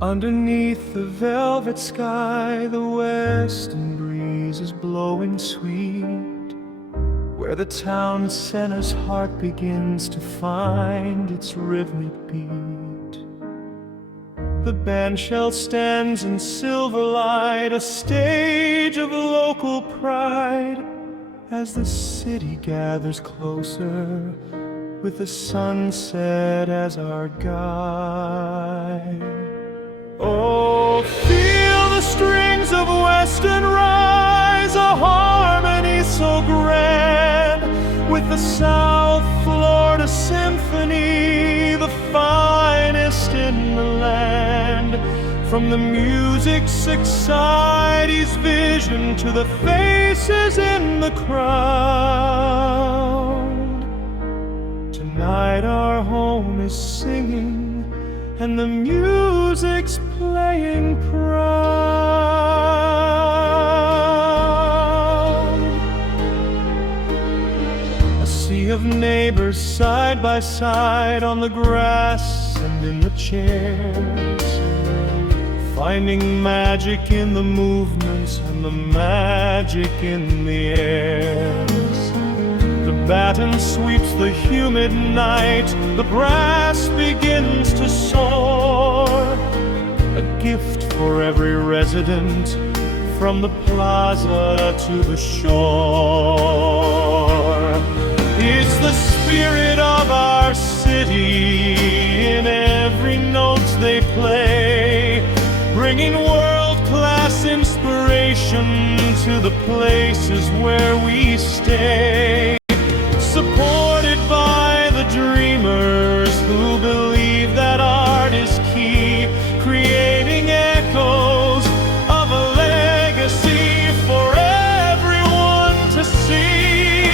Underneath the velvet sky, the western breeze is blowing sweet, where the town center's heart begins to find its rhythmic beat. The bandshell stands in silver light, a stage of local pride, as the city gathers closer, with the sunset as our guide. Oh, feel the strings of Weston rise, a harmony so grand, with the South Florida Symphony, the finest in the land. From the Music Society's vision to the faces in the crowd, tonight our home is singing and the music's playing proud. A sea of neighbors side by side on the grass and in the chairs, finding magic in the movements and the magic in the airs. The baton sweeps the humid night, the brass begins to soar, a gift for every resident, from the plaza to the shore. It's the spirit of our city in every note they play, bringing world-class inspiration to the places where we stay. Supported by the dreamers who believe that art is key, creating echoes of a legacy for everyone to see.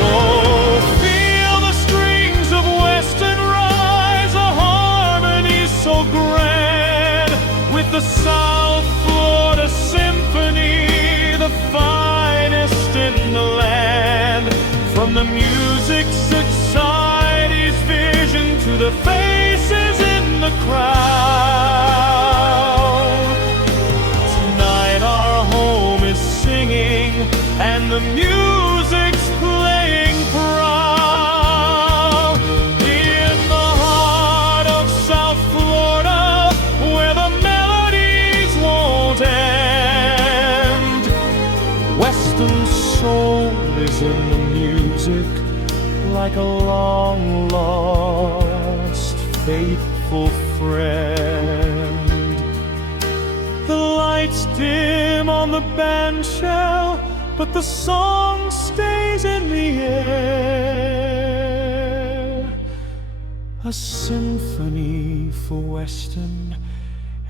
Oh, feel the strings of Weston rise, a harmony so grand, with the South Florida Symphony, the finest in the land. From the Music Society's vision to the faces in the crowd, tonight our home is singing and the music's playing proud. In the heart of South Florida, where the melodies won't end, Weston soul is in the music, like a long-lost, faithful friend. The lights dim on the bandshell, but the song stays in the air. A symphony for Weston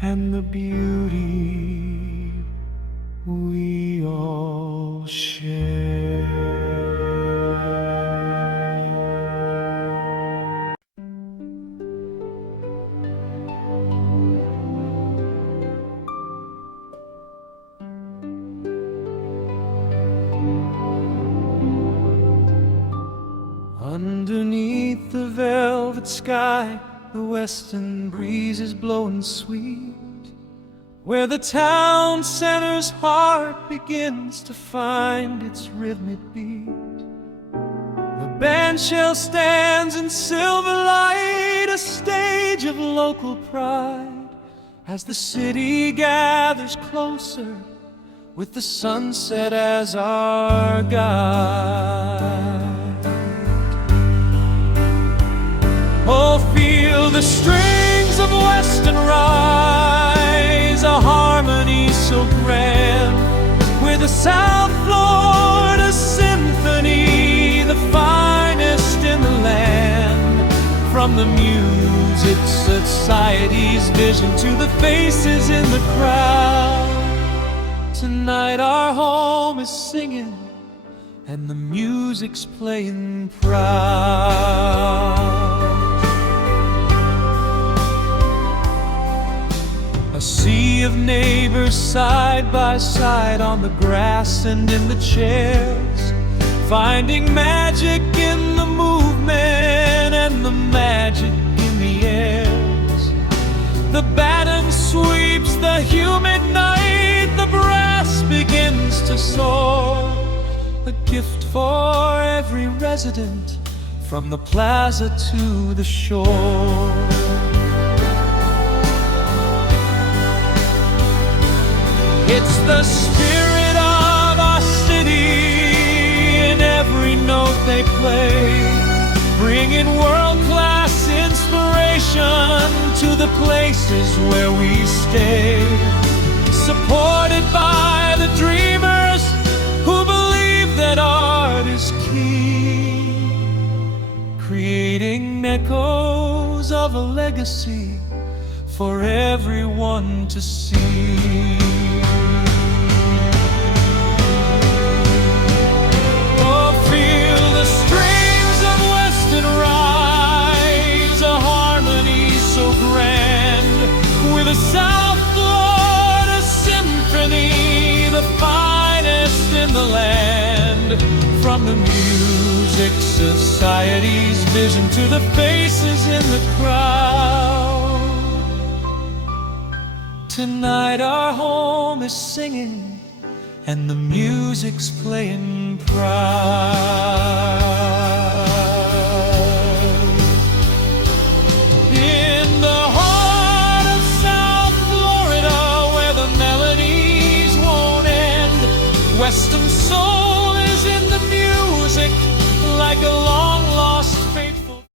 and the beauty we all share. Underneath the velvet sky, the western breeze is blowing sweet, where the town center's heart begins to find its rhythmic beat. The bandshell stands in silver light, a stage of local pride, as the city gathers closer, with the sunset as our guide. Oh, feel the strings of Weston rise, a harmony so grand, with the South Florida Symphony, the finest in the land. From the Music Society's vision to the faces in the crowd, tonight our home is singing and the music's playing proud. A sea of neighbors side by side on the grass and in the chairs, finding magic in the movement and the magic in the The baton sweeps the humid night, the brass begins to soar, a gift for every resident, from the plaza to the shore. It's the spirit of our city in every note they play, bringing world-class inspiration to the places where we stay. Supported by the dreamers who believe that art is key, creating echoes of a legacy for everyone to see. Oh, feel the strings of Weston rise, a harmony so grand, with a South Florida symphony, the finest in the land. From the music society's vision to the faces in the crowd, tonight our home is singing and the music's playing proud.